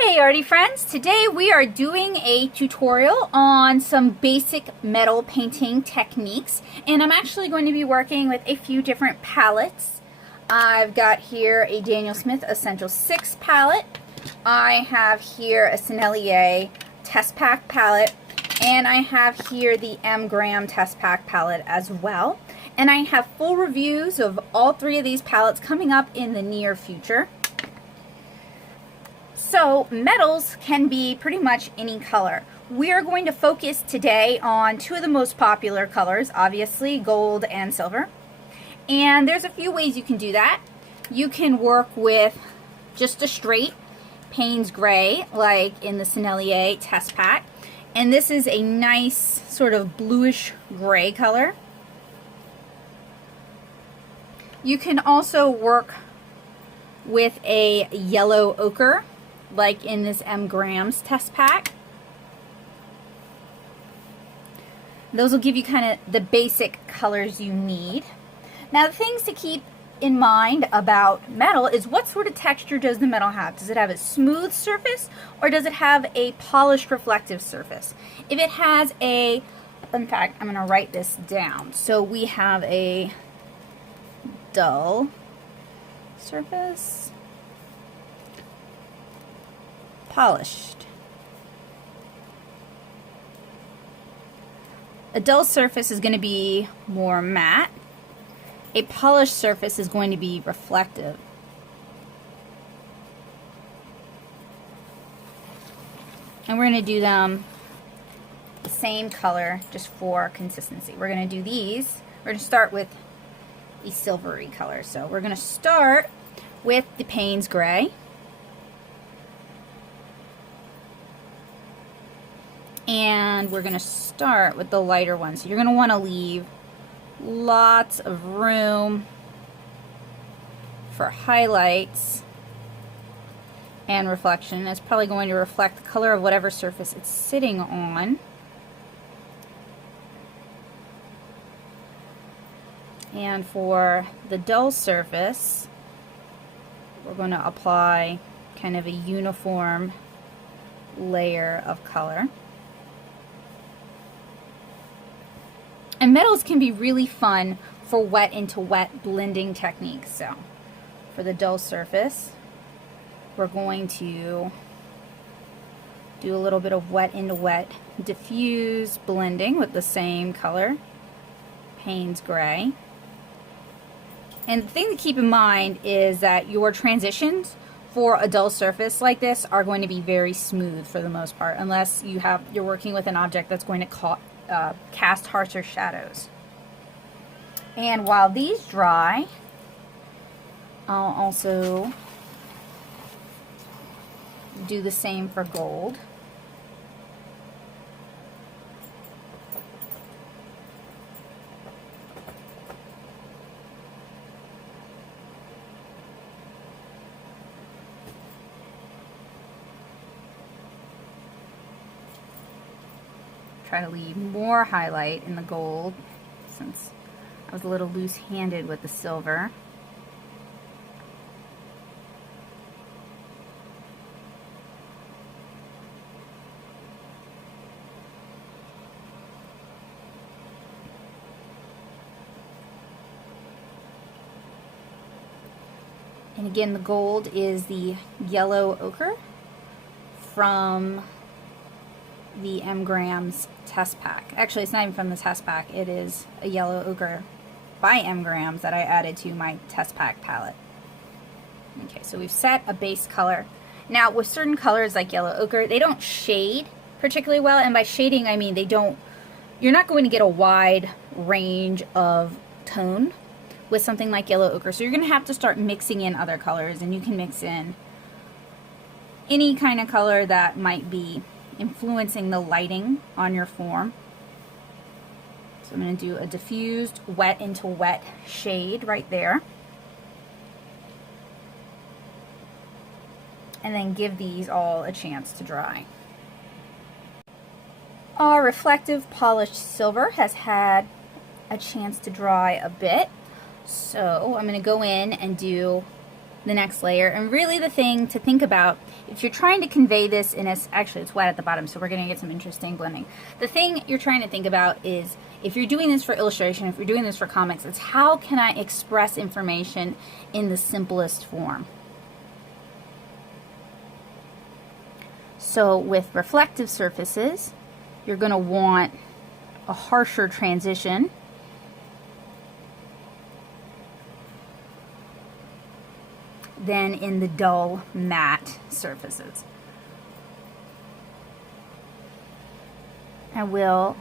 Hey arty friends, today we are doing a tutorial on some basic metal painting techniques, and I'm actually going to be working with a few different palettes. I've got here a Daniel Smith Essential 6 palette. I have here a Sennelier Test Pack palette, and I have here the M. Graham Test Pack palette as well. And I have full reviews of all three of these palettes coming up in the near future. So metals can be pretty much any color. We are going to focus today on two of the most popular colors, obviously gold and silver. And there's a few ways you can do that. You can work with just a straight Payne's gray, like in the Sennelier Test Pack. And this is a nice sort of bluish gray color. You can also work with a yellow ochre, like in this M. Graham's Test Pack. Those will give you kind of the basic colors you need. Now, the things to keep in mind about metal is what sort of texture does the metal have? Does it have a smooth surface or does it have a polished reflective surface? If it has a, in fact, I'm going to write this down. So we have a dull surface, polished. A dull surface is going to be more matte. A polished surface is going to be reflective. And we're going to do them the same color just for consistency. We're going to do these. We're going to start with the silvery color. So we're going to start with the Payne's gray. And we're going to start with the lighter one. So you're going to want to leave lots of room for highlights and reflection. It's probably going to reflect the color of whatever surface it's sitting on. And for the dull surface, we're going to apply kind of a uniform layer of color. And metals can be really fun for wet into wet blending techniques. So for the dull surface, we're going to do a little bit of wet into wet diffuse blending with the same color, Payne's gray. And the thing to keep in mind is that your transitions for a dull surface like this are going to be very smooth for the most part, unless you're working with an object that's going to cast harsher shadows. And while these dry, I'll also do the same for gold. Try to leave more highlight in the gold since I was a little loose-handed with the silver. And again, the gold is the yellow ochre from the M. Graham's Test Pack. Actually, it's not even from the Test Pack. It is a yellow ochre by M. Graham's that I added to my Test Pack palette. Okay, so we've set a base color. Now, with certain colors like yellow ochre, they don't shade particularly well, and by shading, I mean you're not going to get a wide range of tone with something like yellow ochre, so you're going to have to start mixing in other colors, and you can mix in any kind of color that might be influencing the lighting on your form. So I'm going to do a diffused wet into wet shade right there. And then give these all a chance to dry. Our reflective polished silver has had a chance to dry a bit. So I'm going to go in and do the next layer. And really the thing to think about, if you're trying to convey this in a, actually it's wet at the bottom, so we're going to get some interesting blending. The thing you're trying to think about is, if you're doing this for illustration, if you're doing this for comics, it's how can I express information in the simplest form. So with reflective surfaces, you're going to want a harsher transition. Than in the dull matte surfaces. I will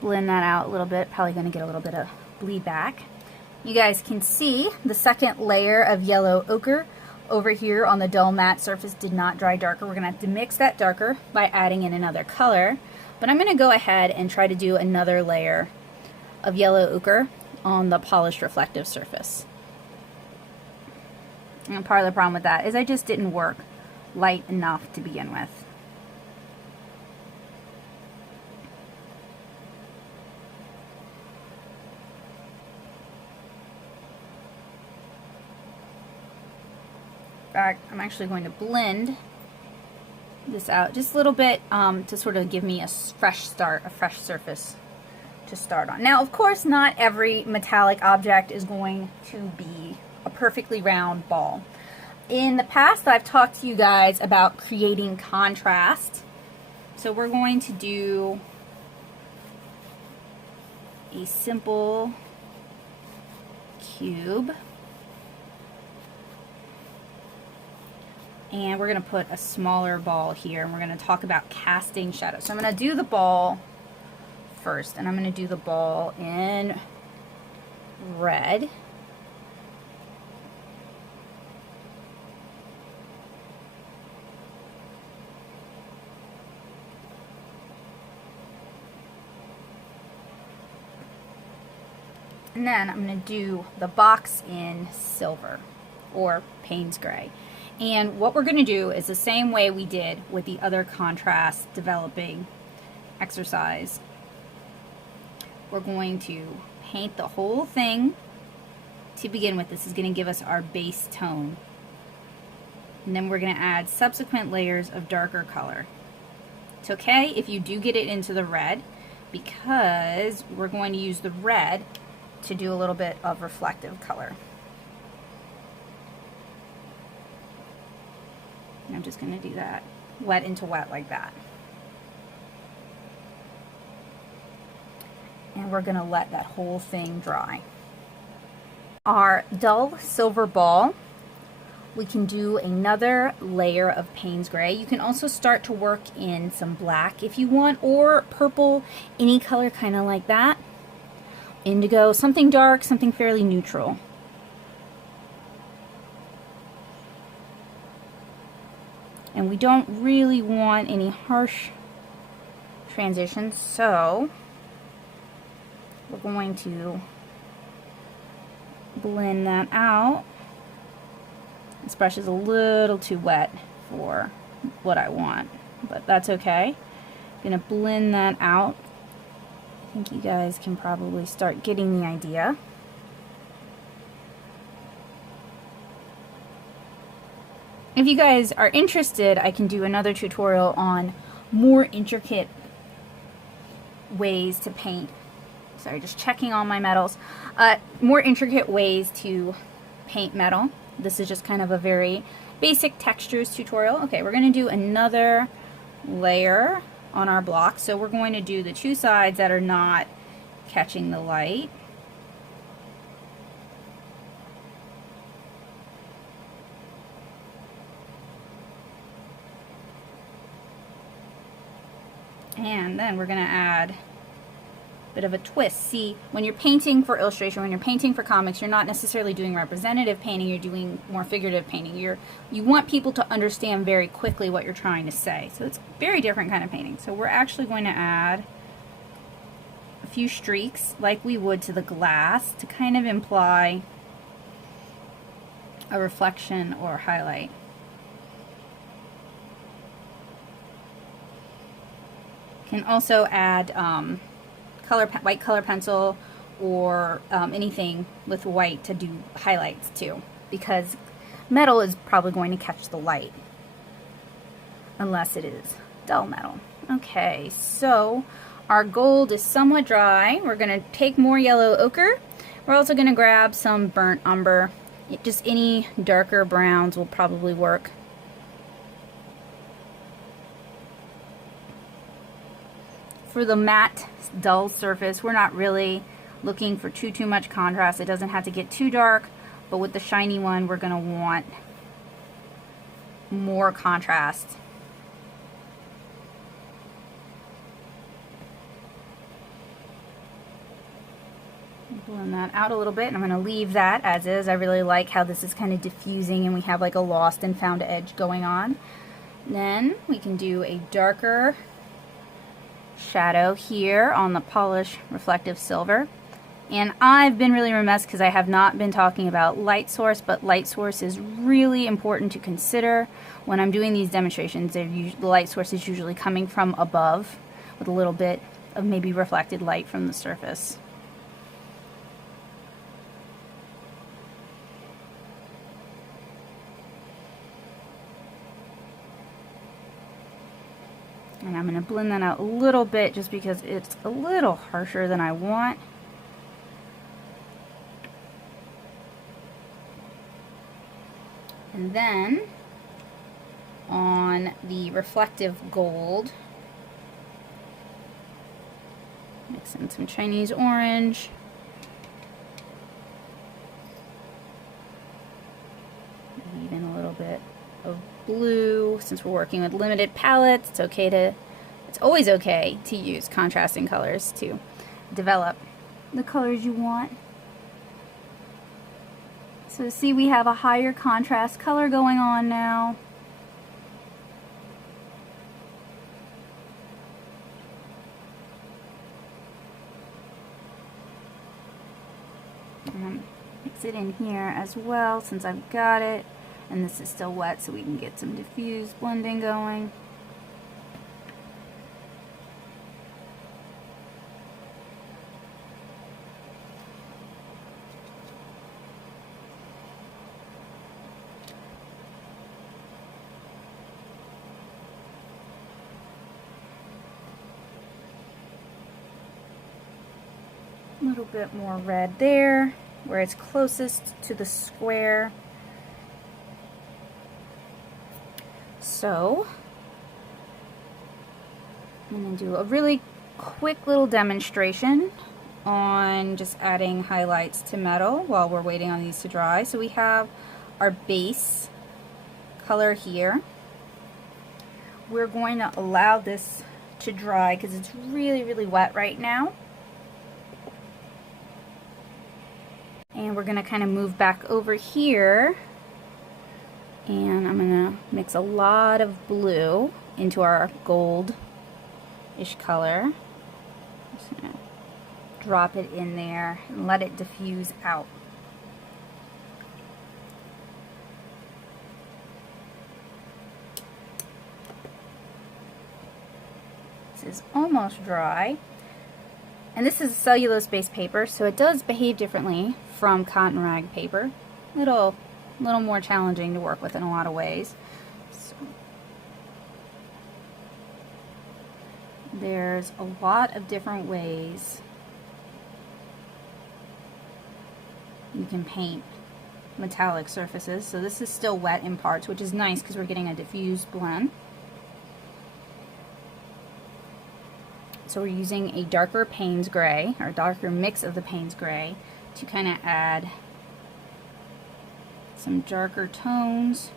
blend that out a little bit, probably going to get a little bit of bleed back. You guys can see the second layer of yellow ochre over here on the dull matte surface did not dry darker. We're going to have to mix that darker by adding in another color, but I'm going to go ahead and try to do another layer of yellow ochre on the polished reflective surface. And part of the problem with that is I just didn't work light enough to begin with. In fact, I'm actually going to blend this out just a little bit to sort of give me a fresh start, a fresh surface to start on. Now, of course, not every metallic object is going to be a perfectly round ball. In the past, I've talked to you guys about creating contrast. So we're going to do a simple cube. And we're going to put a smaller ball here, and we're going to talk about casting shadows. So I'm going to do the ball first, and I'm going to do the ball in red. And then I'm going to do the box in silver, or Payne's gray. And what we're going to do is the same way we did with the other contrast developing exercise. We're going to paint the whole thing to begin with. This is going to give us our base tone. And then we're going to add subsequent layers of darker color. It's okay if you do get it into the red, because we're going to use the red to do a little bit of reflective color. And I'm just going to do that wet into wet like that. And we're going to let that whole thing dry. Our dull silver ball, we can do another layer of Payne's gray. You can also start to work in some black if you want, or purple, any color kind of like that. Indigo, something dark, something fairly neutral. And we don't really want any harsh transitions, so we're going to blend that out. This brush is a little too wet for what I want, but that's okay. I'm going to blend that out. I think you guys can probably start getting the idea. If you guys are interested, I can do another tutorial on more intricate ways to paint. Sorry, just checking all my metals. More intricate ways to paint metal. This is just kind of a very basic textures tutorial. Okay, we're going to do another layer on our block. So we're going to do the two sides that are not catching the light. And then we're going to add a bit of a twist. See, when you're painting for illustration, when you're painting for comics, you're not necessarily doing representative painting, you're doing more figurative painting. You want people to understand very quickly what you're trying to say. So it's a very different kind of painting. So we're actually going to add a few streaks like we would to the glass to kind of imply a reflection or highlight. Can also add white color pencil or anything with white to do highlights too. because metal is probably going to catch the light unless it is dull metal. Okay, so our gold is somewhat dry. We're going to take more yellow ochre. We're also going to grab some burnt umber. Just any darker browns will probably work. For the matte, dull surface, we're not really looking for too much contrast. It doesn't have to get too dark, but with the shiny one, we're going to want more contrast. Blend that out a little bit, and I'm going to leave that as is. I really like how this is kind of diffusing and we have like a lost and found edge going on. Then we can do a darker shadow here on the polished reflective silver. And I've been really remiss because I have not been talking about light source, but light source is really important to consider when I'm doing these demonstrations. The light source is usually coming from above with a little bit of maybe reflected light from the surface. And I'm going to blend that out a little bit just because it's a little harsher than I want. And then on the reflective gold, mix in some Chinese orange. Even a little bit of blue. Since we're working with limited palettes, it's always okay to use contrasting colors to develop the colors you want. So see, we have a higher contrast color going on now. And mix it in here as well since I've got it. And this is still wet, so we can get some diffuse blending going. A little bit more red there, where it's closest to the square. So, I'm going to do a really quick little demonstration on just adding highlights to metal while we're waiting on these to dry. So we have our base color here. We're going to allow this to dry because it's really wet right now. And we're going to kind of move back over here. And I'm going to mix a lot of blue into our gold-ish color. Just going to drop it in there and let it diffuse out. This is almost dry. And this is a cellulose-based paper, so it does behave differently from cotton rag paper. Little more challenging to work with in a lot of ways. So, there's a lot of different ways you can paint metallic surfaces. So this is still wet in parts, which is nice because we're getting a diffused blend. So we're using a darker Payne's gray, or darker mix of the Payne's gray, to kind of add some darker tones,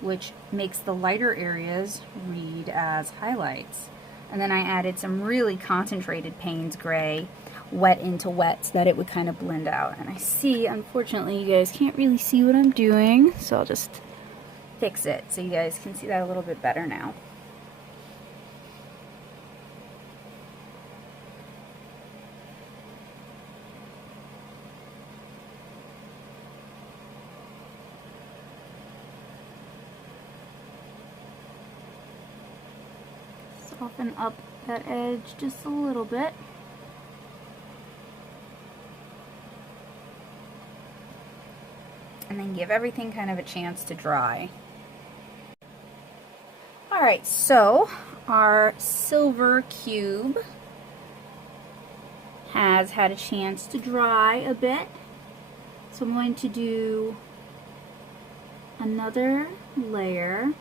which makes the lighter areas read as highlights. And then I added some really concentrated Payne's gray wet into wet so that it would kind of blend out. And I see, unfortunately, you guys can't really see what I'm doing, so I'll just fix it so you guys can see that a little bit better now. Soften up that edge just a little bit. then give everything kind of a chance to dry. Alright, so our silver cube has had a chance to dry a bit. So I'm going to do another layer.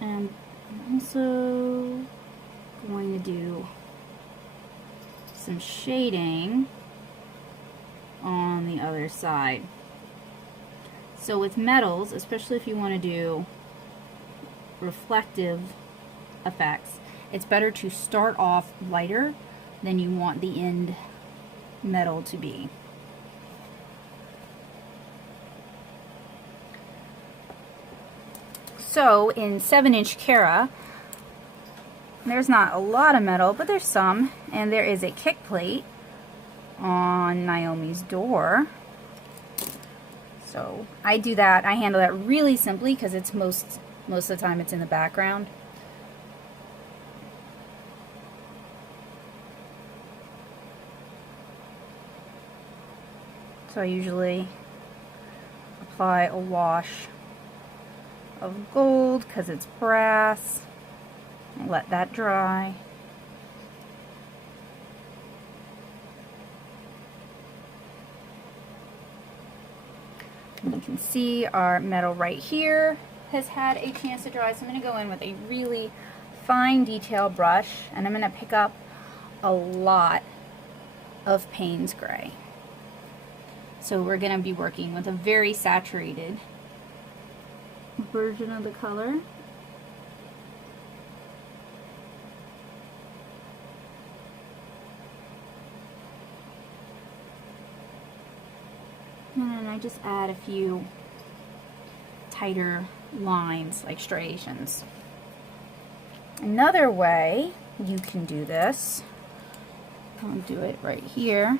And I'm also going to do some shading on the other side. So with metals, especially if you want to do reflective effects, it's better to start off lighter than you want the end metal to be. So in 7-inch Cara, there's not a lot of metal, but there's some, and there is a kick plate on Naomi's door. So I do that, I handle that really simply because it's most of the time it's in the background. So I usually apply a wash of gold because it's brass. Let that dry. And you can see our metal right here has had a chance to dry, so I'm going to go in with a really fine detail brush, and I'm going to pick up a lot of Payne's gray. So we're going to be working with a very saturated version of the color. And then I just add a few tighter lines, like striations. Another way you can do this, I'll do it right here.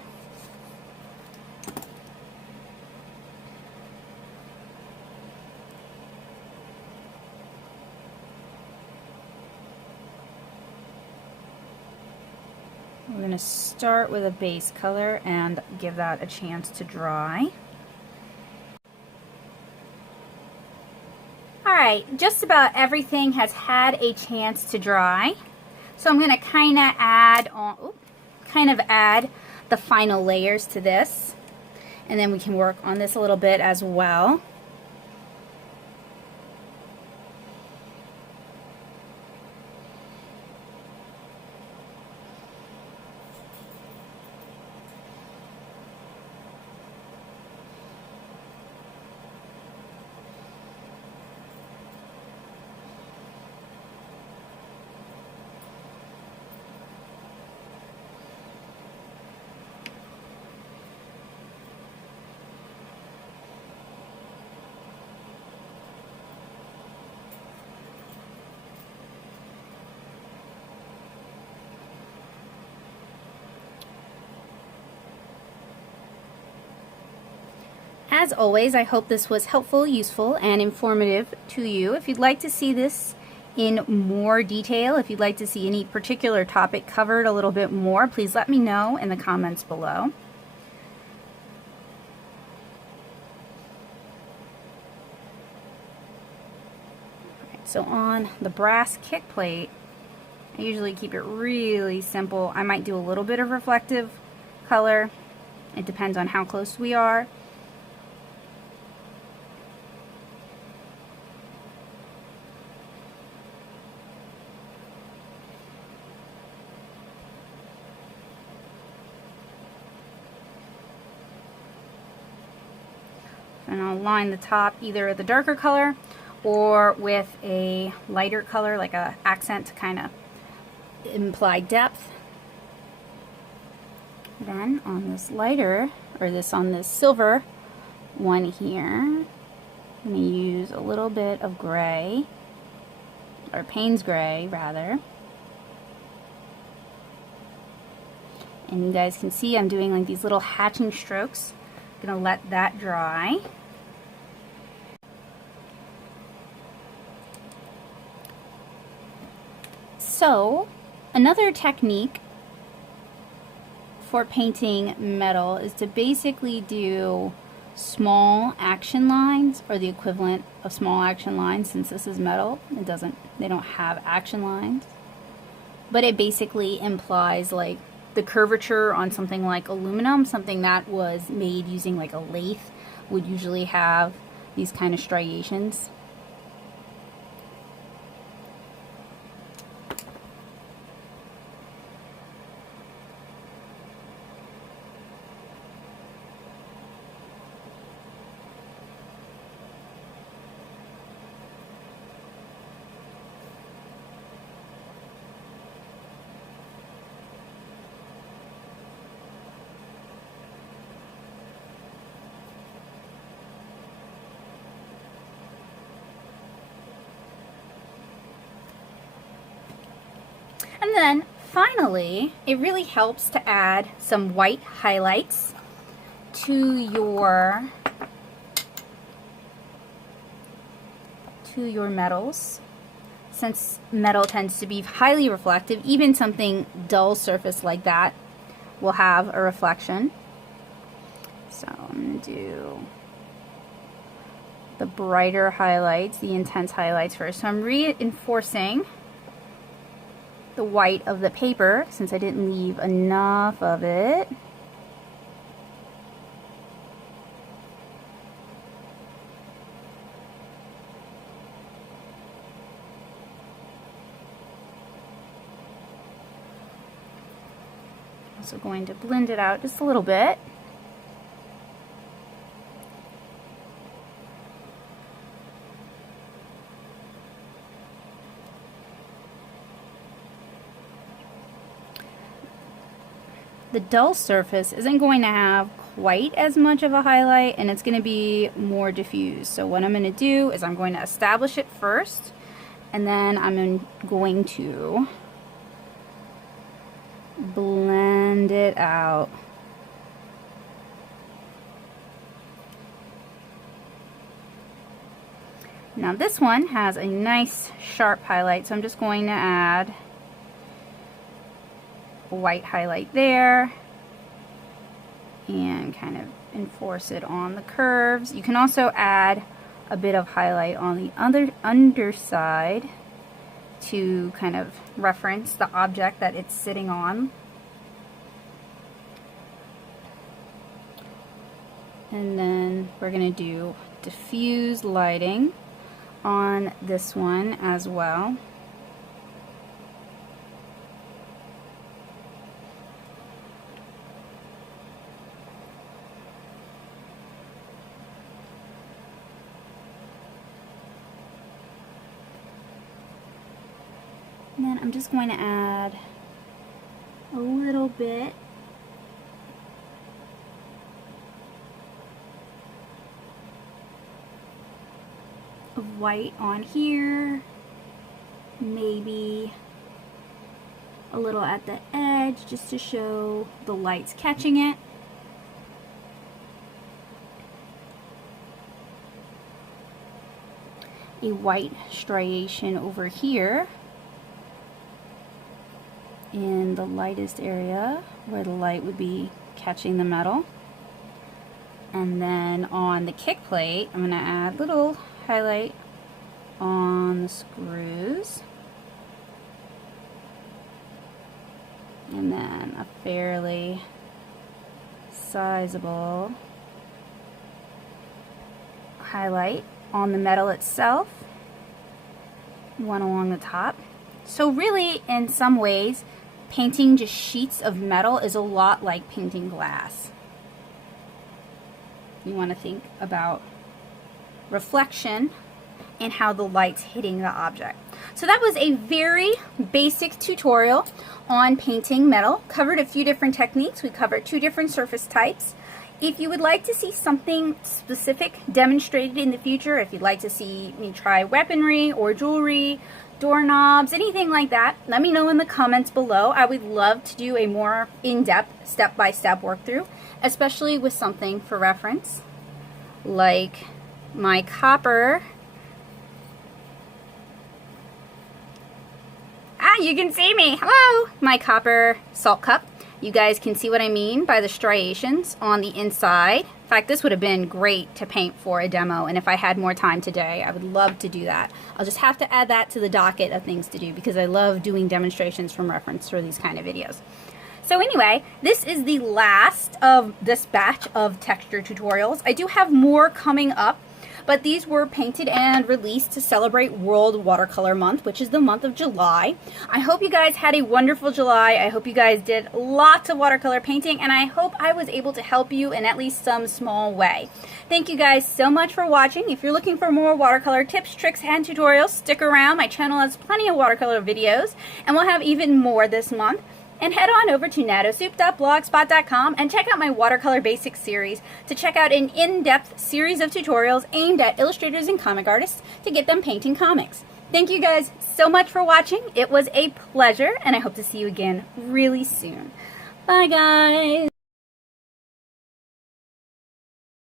We're going to start with a base color and give that a chance to dry. Alright, just about everything has had a chance to dry. So I'm going to kind of add the final layers to this. And then we can work on this a little bit as well. As always, I hope this was helpful, useful, and informative to you. If you'd like to see this in more detail, if you'd like to see any particular topic covered a little bit more, please let me know in the comments below. Alright, so on the brass kick plate, I usually keep it really simple. I might do a little bit of reflective color. It depends on how close we are. And I'll line the top either with a darker color or with a lighter color, like a accent to kind of imply depth. Then on this lighter, or on this silver one here, I'm going to use a little bit of gray, or Payne's gray rather. And you guys can see I'm doing like these little hatching strokes. I'm going to let that dry. So, another technique for painting metal is to basically do small action lines, or the equivalent of small action lines. Since this is metal, they don't have action lines, but it basically implies like the curvature on something like aluminum, something that was made using like a lathe, would usually have these kind of striations. And then finally, it really helps to add some white highlights to your metals. Since metal tends to be highly reflective, even something dull surface like that will have a reflection. So I'm going to do the brighter highlights, the intense highlights first. So I'm reinforcing the white of the paper, since I didn't leave enough of it. Also going to blend it out just a little bit. The dull surface isn't going to have quite as much of a highlight, and it's going to be more diffuse. So what I'm going to do is I'm going to establish it first, and then I'm going to blend it out. Now this one has a nice sharp highlight, so I'm just going to add white highlight there and kind of enforce it on the curves. You can also add a bit of highlight on the other underside to kind of reference the object that it's sitting on. And then we're going to do diffuse lighting on this one as well. And then I'm just going to add a little bit of white on here, maybe a little at the edge just to show the light's catching it. A white striation over here in the lightest area where the light would be catching the metal. And then on the kick plate, I'm going to add a little highlight on the screws. And then a fairly sizable highlight on the metal itself. One along the top. So really, in some ways, painting just sheets of metal is a lot like painting glass. You want to think about reflection and how the light's hitting the object. So that was a very basic tutorial on painting metal. Covered a few different techniques. We covered 2 different surface types. If you would like to see something specific demonstrated in the future, if you'd like to see me try weaponry or jewelry, doorknobs, anything like that, let me know in the comments below. I would love to do a more in-depth, step-by-step walkthrough, especially with something for reference, like my copper. You can see me. Hello! My copper salt cup. You guys can see what I mean by the striations on the inside. In fact, this would have been great to paint for a demo, and if I had more time today, I would love to do that. I'll just have to add that to the docket of things to do because I love doing demonstrations from reference for these kind of videos. So anyway, this is the last of this batch of texture tutorials. I do have more coming up, but these were painted and released to celebrate World Watercolor Month, which is the month of July. I hope you guys had a wonderful July. I hope you guys did lots of watercolor painting, and I hope I was able to help you in at least some small way. Thank you guys so much for watching. If you're looking for more watercolor tips, tricks, and tutorials, stick around. My channel has plenty of watercolor videos, and we'll have even more this month. And head on over to natosoup.blogspot.com and check out my Watercolor Basics series to check out an in-depth series of tutorials aimed at illustrators and comic artists to get them painting comics. Thank you guys so much for watching. It was a pleasure, and I hope to see you again really soon. Bye, guys!